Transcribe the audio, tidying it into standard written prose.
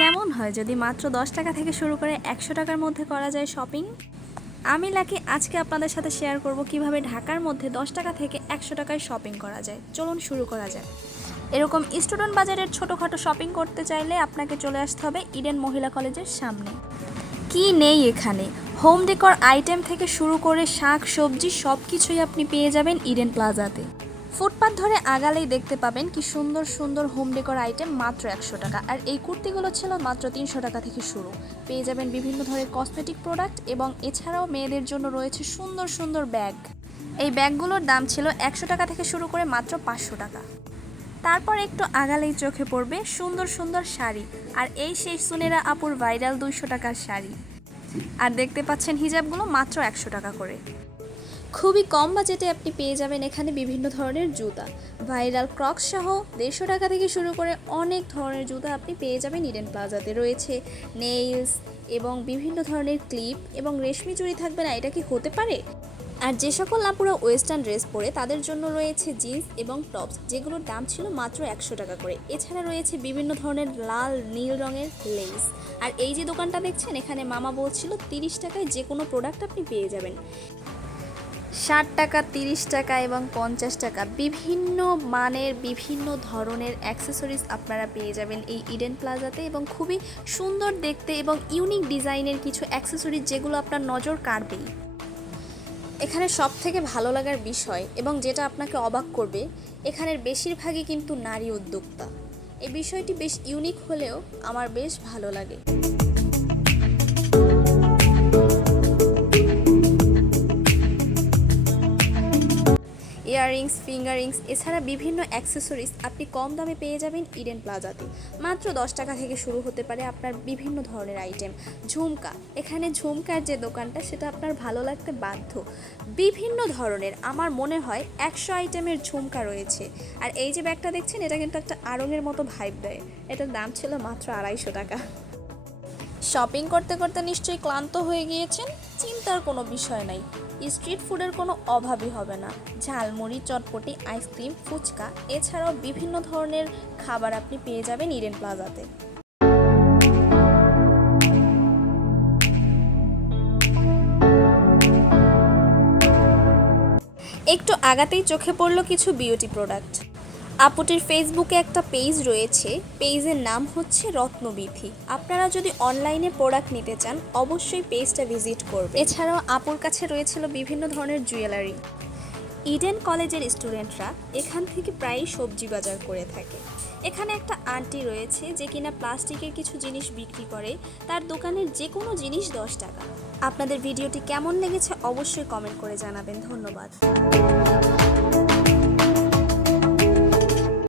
কেমন হয় যদি মাত্র 10 টাকা থেকে শুরু করে 100 টাকার মধ্যে করা যায় শপিং? আমি লাকি আজকে আপনাদের সাথে শেয়ার করব কিভাবে ঢাকার মধ্যে 10 টাকা থেকে 100 টাকায় শপিং করা যায়। চলুন শুরু করা যাক। এরকম স্টুডেন্ট বাজারের ছোটোখাটো শপিং করতে চাইলে আপনাকে চলে আসতে হবে ইডেন মহিলা কলেজের সামনে। কি নেই এখানে, হোম ডেকর আইটেম থেকে শুরু করে শাক সবজি সব কিছুই আপনি পেয়ে যাবেন ইডেন প্লাজাতে। ফুটপাথ ধরে আগালেই দেখতে পাবেন কি সুন্দর সুন্দর হোম ডেকর আইটেম মাত্র 100 টাকা। আর এই কুর্তিগুলো ছিল মাত্র 300 টাকা থেকে শুরু। পেয়ে যাবেন বিভিন্ন ধরনের কসমেটিক প্রোডাক্ট এবং এছাড়াও মেয়েদের জন্য রয়েছে সুন্দর সুন্দর ব্যাগ। এই ব্যাগগুলোর দাম ছিল 100 টাকা থেকে শুরু করে মাত্র 500 টাকা। তারপর একটু আগালেই চোখে পড়বে সুন্দর সুন্দর শাড়ি, আর এই সেই সুনেরা আপুর ভাইরাল 200 টাকার শাড়ি। আর দেখতে পাচ্ছেন হিজাবগুলো মাত্র 100 টাকা করে। খুবই কম বাজেটে আপনি পেয়ে যাবেন এখানে বিভিন্ন ধরনের জুতা, ভাইরাল ক্রক্স সহ 150 টাকা থেকে শুরু করে অনেক ধরনের জুতা আপনি পেয়ে যাবেন ইডেন প্লাজাতে। রয়েছে নেইলস এবং বিভিন্ন ধরনের ক্লিপ এবং রেশমি চুড়ি থাকবে না, এটা কি হতে পারে? আর যে সকল আপুরা ওয়েস্টার্ন ড্রেস পরে তাদের জন্য রয়েছে জিন্স এবং টপস, যেগুলোর দাম ছিল মাত্র 100 টাকা করে। এছাড়া রয়েছে বিভিন্ন ধরনের লাল নীল রঙের লেস। আর এই যে দোকানটা দেখছেন, এখানে মামা বলছিল 30 টাকায় যে কোনো প্রোডাক্ট আপনি পেয়ে যাবেন। 60 টাকা, 30 টাকা এবং 50 টাকা বিভিন্ন মানের বিভিন্ন ধরনের অ্যাক্সেসরিজ আপনারা পেয়ে যাবেন এই ইডেন প্লাজাতে, এবং খুবই সুন্দর দেখতে এবং ইউনিক ডিজাইনের কিছু অ্যাক্সেসরিজ যেগুলো আপনার নজর কাড়বেই। এখানে সব থেকে ভালো লাগার বিষয় এবং যেটা আপনাকে অবাক করবে, এখানের বেশিরভাগই কিন্তু নারী উদ্যোক্তা। এই বিষয়টি বেশ ইউনিক হলেও আমার বেশ ভালো লাগে। ইয়াররিংস, ফিঙ্গারিংস এছাড়া বিভিন্ন অ্যাক্সেসরিজ আপনি কম দামে পেয়ে যাবেন ইডেন প্লাজাতে। মাত্র 10 টাকা থেকে শুরু হতে পারে আপনার বিভিন্ন ধরনের আইটেম। ঝুমকা, এখানে ঝুমকার যে দোকানটা সেটা আপনার ভালো লাগতে বাধ্য। বিভিন্ন ধরনের আমার মনে হয় 100 আইটেমের ঝুমকা রয়েছে। আর এই যে ব্যাগটা দেখছেন, এটা কিন্তু একটা আড়ঙের মতো ভাইব দেয়। এটার দাম ছিল মাত্র 250 টাকা। শপিং করতে করতে নিশ্চয়ই ক্লান্ত হয়ে গিয়েছেন? চিন্তার কোনো বিষয় নাই, স্ট্রিট ফুডের কোনো অভাবই হবে না। ঝালমুড়ি, চটপটি, আইসক্রিম, ফুচকা এছাড়াও বিভিন্ন ধরনের খাবার আপনি পেয়ে যাবেন ইডেন প্লাজাতে। একটু আগাতেই চোখে পড়লো কিছু বিউটি প্রোডাক্ট। আপুটির ফেসবুকে একটা পেজ রয়েছে, পেজের নাম হচ্ছে রত্নবিথি। আপনারা যদি অনলাইনে প্রোডাক্ট নিতে চান অবশ্যই পেজটা ভিজিট করবেন। এছাড়াও আপুর কাছে রয়েছিল বিভিন্ন ধরনের জুয়েলারি। ইডেন কলেজের স্টুডেন্টরা এখান থেকে প্রায়ই সবজি বাজার করে থাকে। এখানে একটা আন্টি রয়েছে যে কিনা প্লাস্টিকের কিছু জিনিস বিক্রি করে, তার দোকানের যে কোনো জিনিস 10 টাকা। আপনাদের ভিডিওটি কেমন লেগেছে অবশ্যই কমেন্ট করে জানাবেন। ধন্যবাদ।